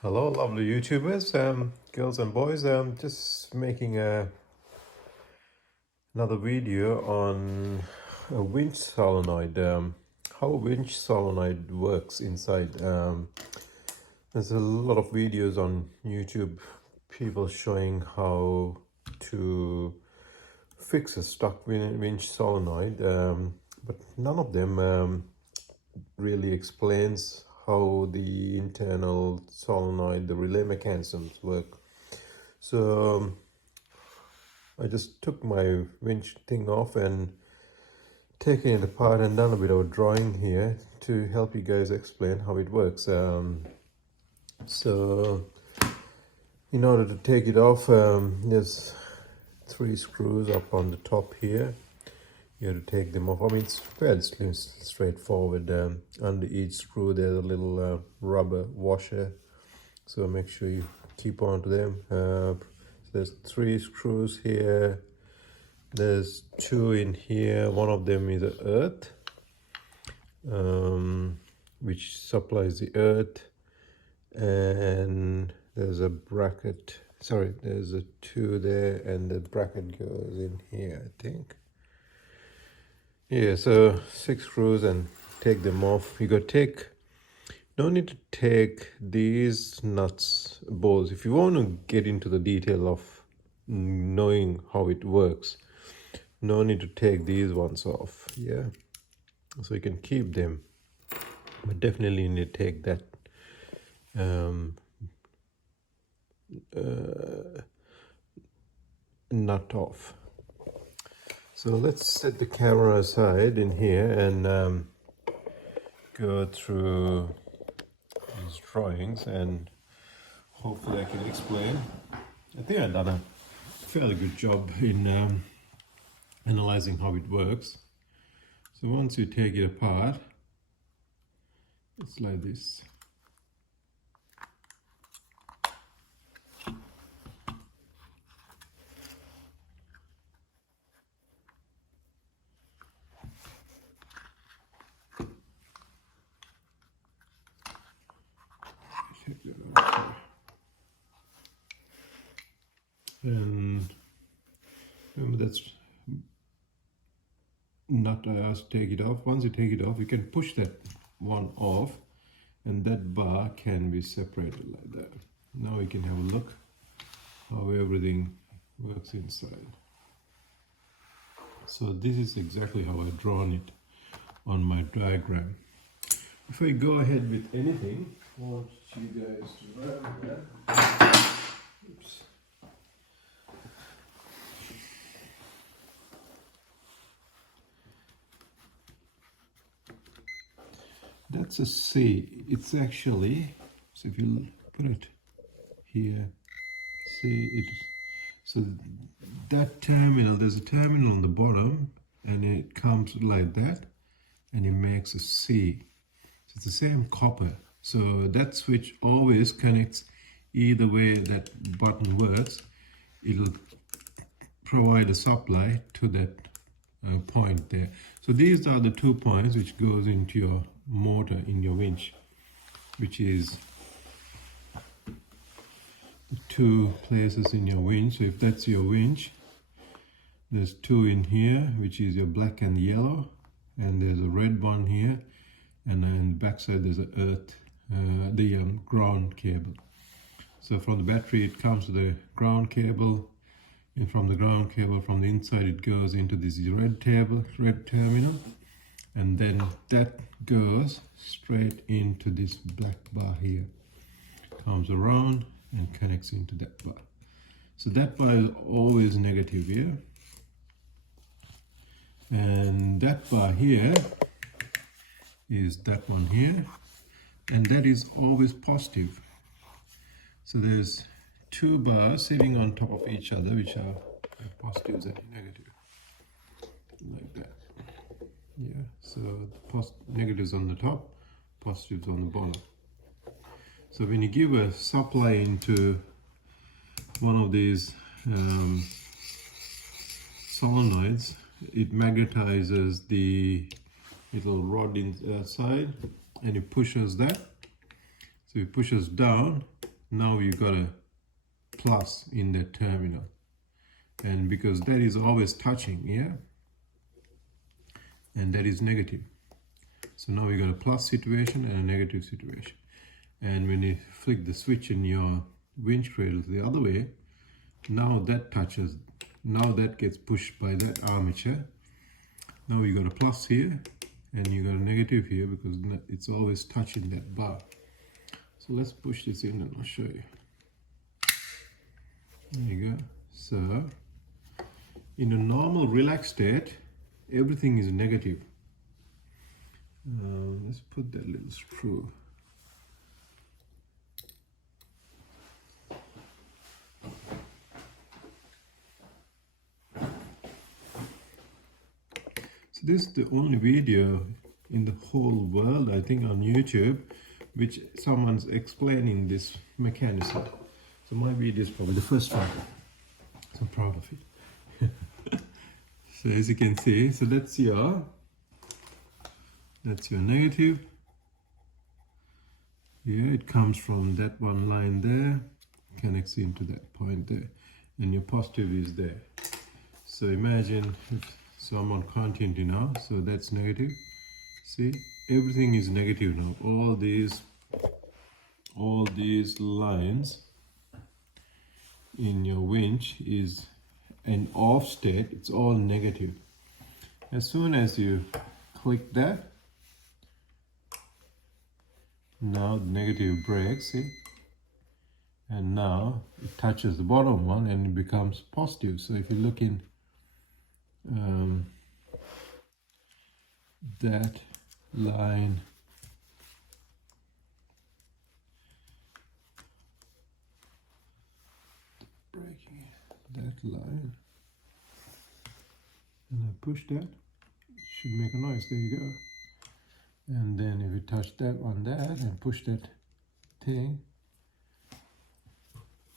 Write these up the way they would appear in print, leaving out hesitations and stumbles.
Hello, lovely YouTubers, girls and boys. Just making another video on a winch solenoid. How a winch solenoid works inside. There's a lot of videos on YouTube, people showing how to fix a stuck winch solenoid, but none of them really explains how the internal solenoid, the relay mechanisms work. So I just took my winch thing off and taken it apart and done a bit of a drawing here to help you guys explain how it works. So in order to take it off, there's 3 screws up on the top here. You have to take them off. I mean, it's fairly straightforward. Under each screw there's a little rubber washer, so make sure you keep on to them. So there's 3 screws here, there's 2 in here. One of them is a earth, which supplies the earth, and there's a bracket, sorry, there's a 2 there, and the bracket goes in here, I think. Yeah, so 6 screws and take them off. You got to take, no need to take these nuts, bolts. If you want to get into the detail of knowing how it works, no need to take these ones off. Yeah, so you can keep them, but definitely need to take that nut off. So let's set the camera aside in here and go through these drawings, and hopefully I can explain. I think I've done a fairly good job in analyzing how it works. So once you take it apart, it's like this. And remember, that's nut I asked to take it off. Once you take it off, you can push that one off, and that bar can be separated like that. Now we can have a look how everything works inside. So this is exactly how I've drawn it on my diagram. If I go ahead with anything, I want you guys to grab that. Oops. That's a C. It's actually, so if you put it here, see it. So that terminal, there's a terminal on the bottom, and it comes like that, and it makes a C. So it's the same copper. So that switch always connects either way that button works. It'll provide a supply to that point there. So these are the 2 points which goes into your motor in your winch, which is the 2 places in your winch. So if that's your winch, there's 2 in here, which is your black and yellow, and there's a red one here, and then the back side there's the ground cable. So from the battery it comes to the ground cable, and from the ground cable, from the inside, it goes into this red terminal, and then that goes straight into this black bar here, comes around and connects into that bar. So that bar is always negative here, and that bar here is that one here, and that is always positive. So there's 2 bars sitting on top of each other, which are positives and negatives, like that. Yeah, so the negatives on the top, positives on the bottom. So when you give a supply into one of these solenoids, it magnetizes the little rod inside, and it pushes that. So it pushes down, now you got a plus in that terminal, and because that is always touching, yeah, and that is negative. So now we got a plus situation and a negative situation. And when you flick the switch in your winch cradle the other way, now that touches, now that gets pushed by that armature. Now you got a plus here and you got a negative here because it's always touching that bar. So let's push this in and I'll show you. There you go. So in a normal relaxed state, everything is negative. Let's put that little screw. So this is the only video in the whole world, I think, on YouTube, which someone's explaining this mechanism. So my video is probably the first one. So I'm proud of it. So as you can see, so that's your negative. Yeah, it comes from that one line there, connects into that point there, and your positive is there. So imagine if, so I'm on continuity now, so that's negative. See, everything is negative now. All these lines in your winch is an off state, it's all negative. As soon as you click that, now the negative breaks, see? And now it touches the bottom one and it becomes positive. So if you look in that line, breaking that line, and I push that, it should make a noise. There you go. And then if you touch that on that and push that thing,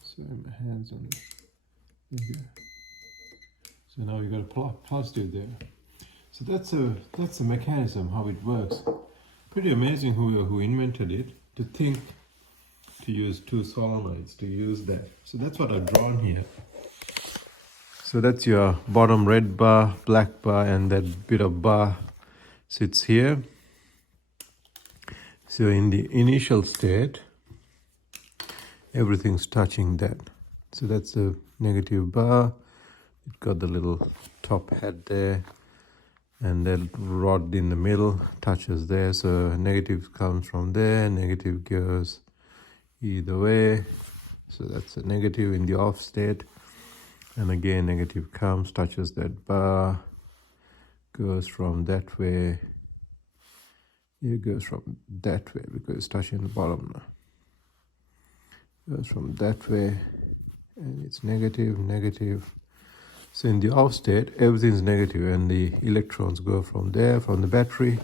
so my hands on it, there you go. So now you got a positive there. So that's a mechanism how it works. Pretty amazing who invented it, to think to use two solenoids to use that. So that's what I've drawn here. So that's your bottom red bar, black bar, and that bit of bar sits here. So in the initial state, everything's touching that. So that's the negative bar. It got the little top head there, and that rod in the middle touches there. So negative comes from there, negative goes either way. So that's a negative in the off state. And again, negative comes, touches that bar, goes from that way. It goes from that way because it's touching the bottom now. Goes from that way, and it's negative, negative. So in the off state, everything's negative, and the electrons go from there, from the battery,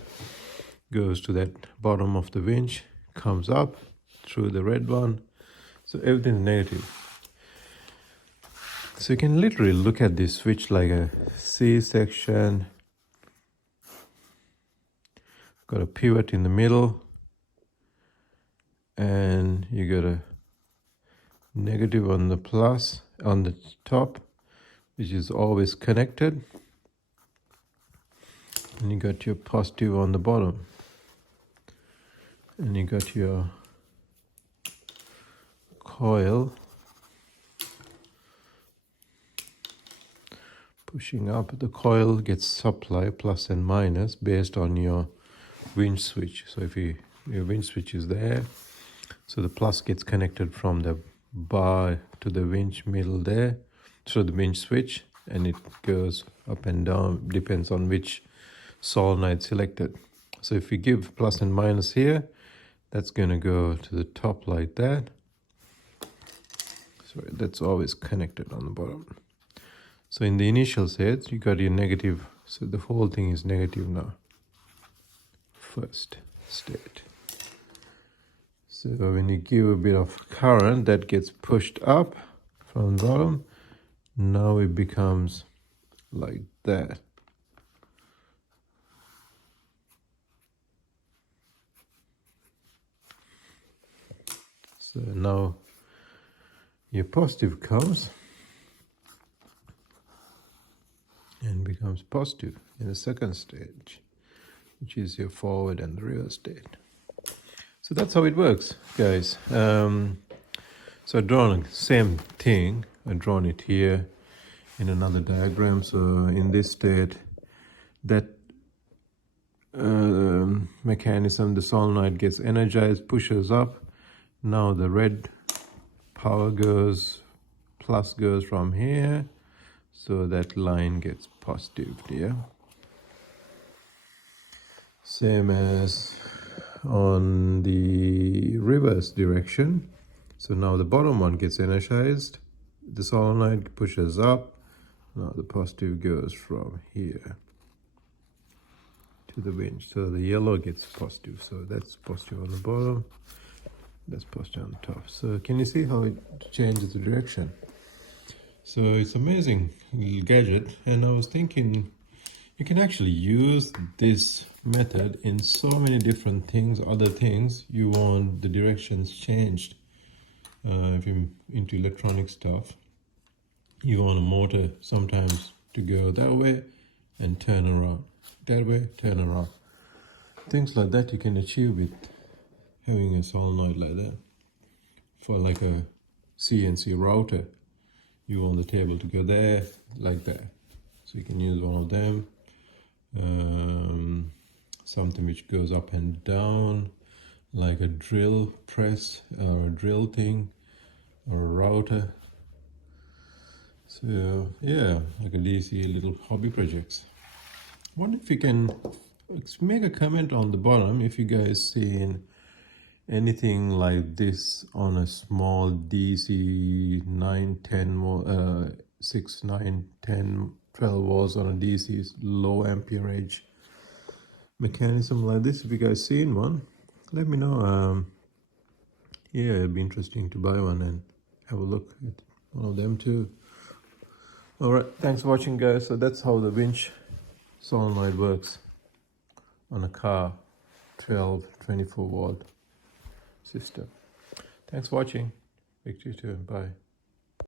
goes to that bottom of the winch, comes up through the red one. So everything's negative. So you can literally look at this switch like a C-section. Got a pivot in the middle, and you got a negative on the plus on the top, which is always connected, and you got your positive on the bottom, and you got your coil pushing up. The coil gets supply plus and minus based on your winch switch. So if your winch switch is there, so the plus gets connected from the bar to the winch middle there, so the winch switch, and it goes up and down, depends on which solenoid selected. So if we give plus and minus here, that's going to go to the top like that. So that's always connected on the bottom. So in the initial state, you got your negative, so the whole thing is negative now. First state. So when you give a bit of current, that gets pushed up from the bottom. Now it becomes like that. So now your positive comes and becomes positive in the second stage, which is your forward and the reverse state. So that's how it works, guys. So I've drawn the same thing. I've drawn it here in another diagram. So in this state, that mechanism, the solenoid gets energized, pushes up. Now the red power plus goes from here. So that line gets positive there. Same as on the reverse direction. So now the bottom one gets energized, the solenoid pushes up, now the positive goes from here to the winch. So the yellow gets positive, so that's positive on the bottom, that's positive on the top. So can you see how it changes the direction? So it's amazing little gadget, and I was thinking you can actually use this method in so many different things, other things you want the directions changed. If you're into electronic stuff, you want a motor sometimes to go that way and turn around, that way, turn around. Things like that you can achieve with having a solenoid like that. For like a CNC router, you want the table to go there, like that. So you can use one of them. Something which goes up and down, like a drill press or a drill thing, or a router. So yeah, like a DC little hobby projects. Wonder if you can make a comment on the bottom if you guys seen anything like this on a small DC 9, 10, 6, 9, 10, 12 volts on a DC low amperage mechanism like this. If you guys seen one, let me know. Yeah, it'd be interesting to buy one and have a look at one of them too. All right, thanks for watching, guys. So that's how the winch solenoid works on a car 12 24 volt system. Thanks for watching. Speak to you soon. Bye.